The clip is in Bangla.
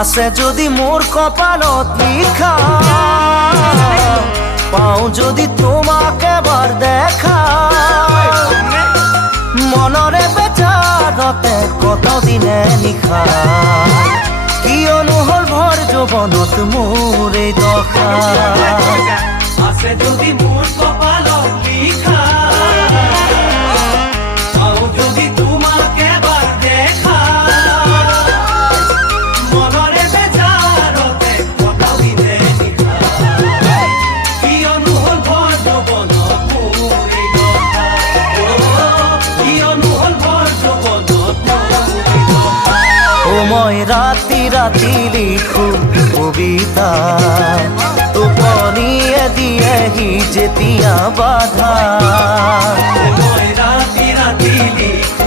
আছে যদি মোর কপালত লিখা, পাও যদি তোমাকে এবার দেখা, মনরে বেচারতে কতদিনে নিশা, কিয়নো হল ভৰ যৌৱনত মোৰ এই দশা। আছে যদি মোর কপালত লিখা, পাও যদি তোমাকে এবার দেখা, মনরে বেজারতে কতদিনে নিশা, কিয়নো হল ভৰ যৌৱনত মোৰ এই দশা, কিয়নো হল ভৰ যৌৱনত মোৰ এই দশা। ও মই ৰাতি ৰাতি লিখো কবিতা, টোপনিয়ে দিয়েহি যেতিয়া বাধা। মই ৰাতি ৰাতি লিখো